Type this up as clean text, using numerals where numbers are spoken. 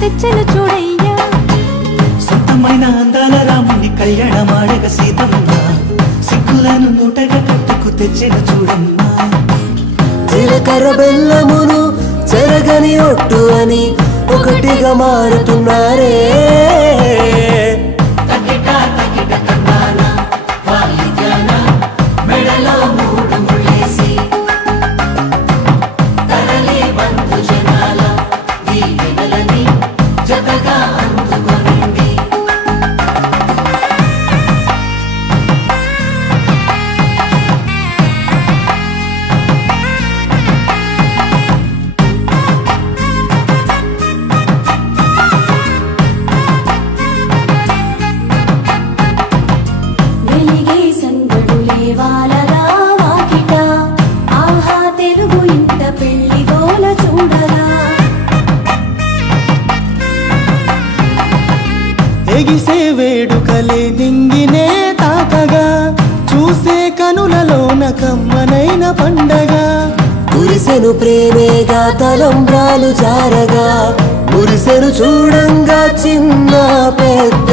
తెచ్చను చూడయ్యా సొంతమైన అందాల రాముని కళ్యాణమాడగ సీతమ్మ సిగ్గులను నూటగా కట్టుకు తెచ్చను చూడమ్మా జీలకర్ర బెల్లమును చెరగని ఒట్టు అని ఒకటిగా మారుతున్నారే ఎగిసే వేడుకలే నింగినే తాకగా చూసే కనులలోన కమ్మనైన పండగ కురిసెను ప్రేమేగా తలంబ్రాలు జారగా మురిసెను చూడంగా చిన్న పెద్ద